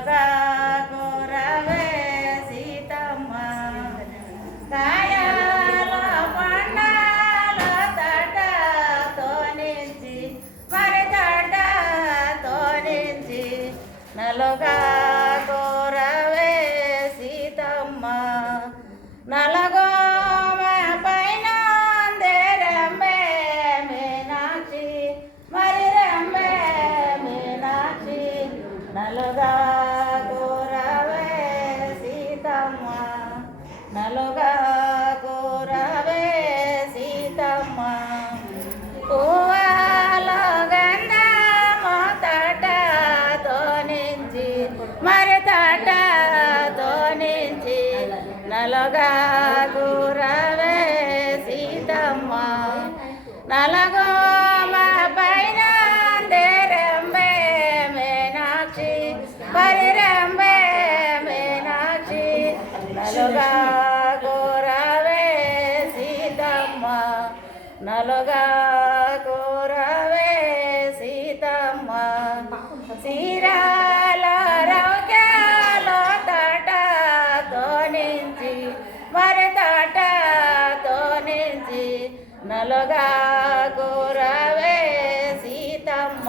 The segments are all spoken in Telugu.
నలుగా కూరవే సీతమ్మ కాయాల పండాల తటతో నుంచి మరి తటతో నుంచి నలుగా కూరవే సీతమ్మ నలగోమ పైన రెమ్మే మీనాక్షి మరి రెమ్మే మీనాక్షి నలుగా కూరవే సీతమ్మ నలుగా కూరవే సీతమ్మ పువ్వాల గంధమ తటతో నుంచి మరి తటతో నుంచి నలుగా కూరవే సీతమ్మ నలగోమ పైన రెమ్మే మీనాక్షి మరి రెమ్మే మీనాక్షి నలుగా కూరవే సీతమ్మ నలుగా కూరవే సీతమ్మ చీరాల రౌకేలో తటతో నుంచి మరి తటతో నుంచి నలుగా కూరవే సీతమ్మ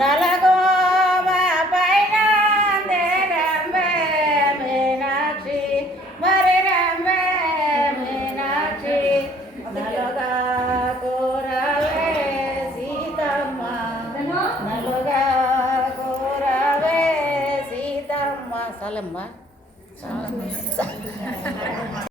నలగోమ పైన రెమ్మే మీనాక్షి మరి రెమ్మే మీనాక్షి నలుగా కూరవే సీతమ్మ నలుగా కూరవే సీతమ్మ సలమ్మ